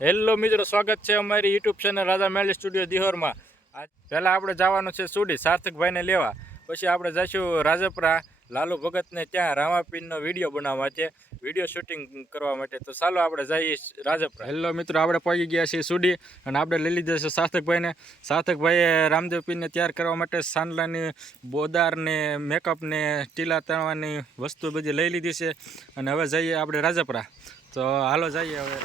Hello મિત્રો, સ્વાગત છે અમારી યુટ્યુબ ચેનલ રાધા મેલી સ્ટુડિયો દિહોરમાં. પહેલાં આપણે જવાનું છે સુડી, સાર્થકભાઈને લેવા. પછી આપણે જઈશું રાજપરા, લાલુ ભગતને ત્યાં રામાપીરનો વીડિયો બનાવવા છે, વીડિયો શૂટિંગ કરવા માટે. તો ચાલો આપણે જઈએ રાજપરા. હેલો મિત્રો, આપણે પહોંચી ગયા છીએ સુડી અને આપણે લઈ લીધા છે સાર્થકભાઈને. સાર્થકભાઈએ રામદેવ પીરને તૈયાર કરવા માટે સાંડલાની, બોદારને, મેકઅપને, ટીલા તણવાની વસ્તુ બધી લઈ લીધી છે. અને હવે જઈએ આપણે રાજપરા. તો હાલો જઈએ હવે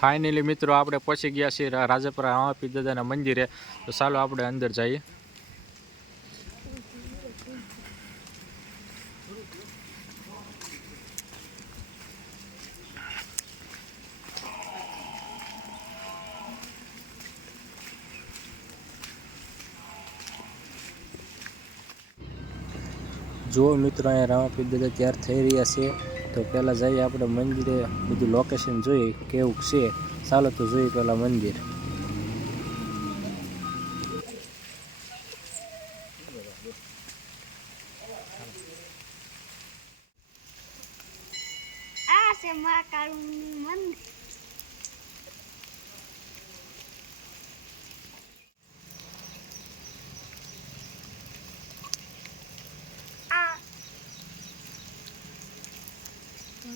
ફાઇનલી મિત્રો, આપણે પહોંચી ગયા છીએ રાજપરા રામાપીર દાદાના મંદિરે. તો ચાલો આપણે અંદર જઈએ. જુઓ મિત્રો, અહીંયા રામાપીર દાદા તૈયાર થઈ રહ્યા છે. તો પહેલાં જઈએ આપણે મંદિરે, બધું લોકેશન જોઈએ, કેવું છે? ચાલો તો જોઈએ પહેલાં મંદિર. આ મંદિર આ હેલો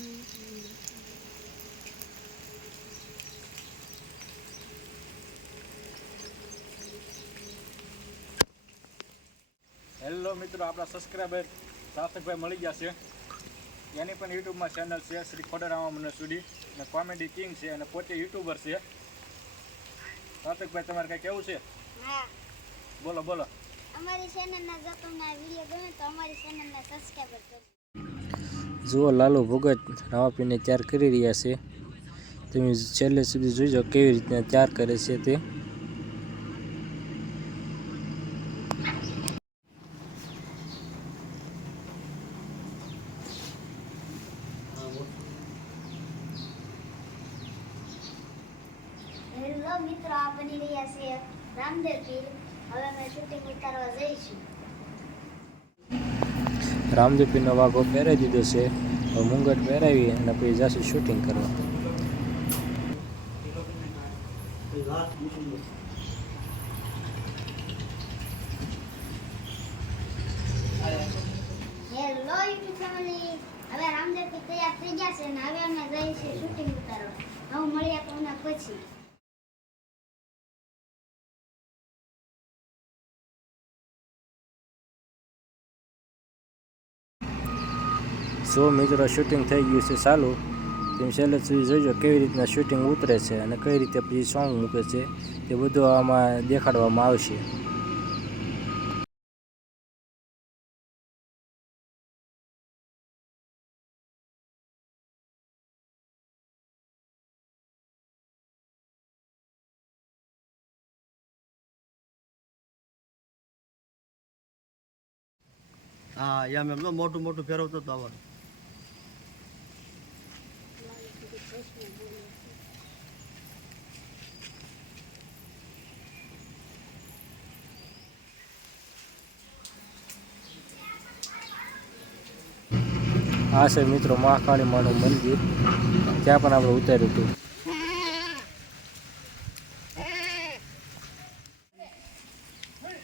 મિત્રો આપણા સબસ્ક્રાઈબર સાર્થકભાઈ મળી ગયા છે. એની પણ યુટ્યુબમાં ચેનલ છે શ્રી ખોડરામા મને સુડી અને કોમેડી કિંગ છે અને પોતે યુટ્યુબર છે. સાર્થકભાઈ તમારે કંઈ કેવું છે? હા બોલો બોલો. અમારી ચેનલના જો તમને આ વીડિયો ગમે તો અમારી ચેનલને સબસ્ક્રાઈબર કરજો. જુઓ લાલુ ભગત રામાપીરને તૈયાર કરી રહ્યા છે. તમે છેલ્લે સુધી જોઈજો કેવી રીતના તૈયાર કરે છે તે. હેલો મિત્રો આ બની રહ્યા છે રામદેવ પીર. હવે અમે શૂટિંગ ઉતારવા જઈશું. રામદેવપીરનો વાઘો પહેરાવી દીધો છે. હવે મુંગટ પહેરાવી અને પછી જશું શૂટિંગ કરવા. હેલો યુટ્યુબ ફેમિલી હવે રામદેવ તૈયાર થઈ ગયા છે અને હવે અમે જઈશું શૂટિંગ ઉતારવા. હવે મળીએ તમને પછી. જો મિત્રો શૂટિંગ થઈ ગયું છે ચાલુ, તેમ છેલ્લે સુધી જોઈજો કેવી રીતના શૂટિંગ ઉતરે છે અને કઈ રીતે પછી સોંગ મૂકે છે, તે બધું આમાં દેખાડવામાં આવશે. હા એમ એમ તો મોટું મોટું ફેરવતો તો આવવાનું. આ છે મિત્રો, મહાકાળી માનું મંદિર. ત્યાં પણ આપણે ઉતાર્યું હતું.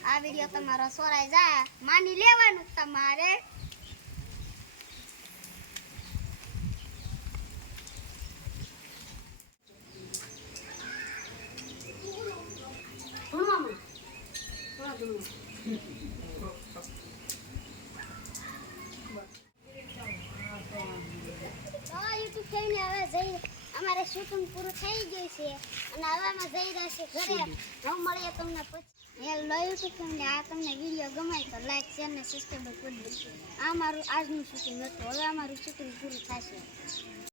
આ વીડિયો તમારો સોરાઈ જાય. માની લેવાનું તમારે. અમારે શૂટિંગ પૂરું થઈ ગયું છે. અને હવે અમે જઈ રહ્યા છીએ ઘરે હવે મળીએ તમને પછી. હેલો યુટ્યુબ ફેમિલી આ તમને વીડિયો ગમાય તો લાઈક શેર ને સબસ્ક્રાઈબ કરી દેજો. આ મારું આજનું શૂટિંગ હતું. હવે અમારું શૂટિંગ પૂરું થશે.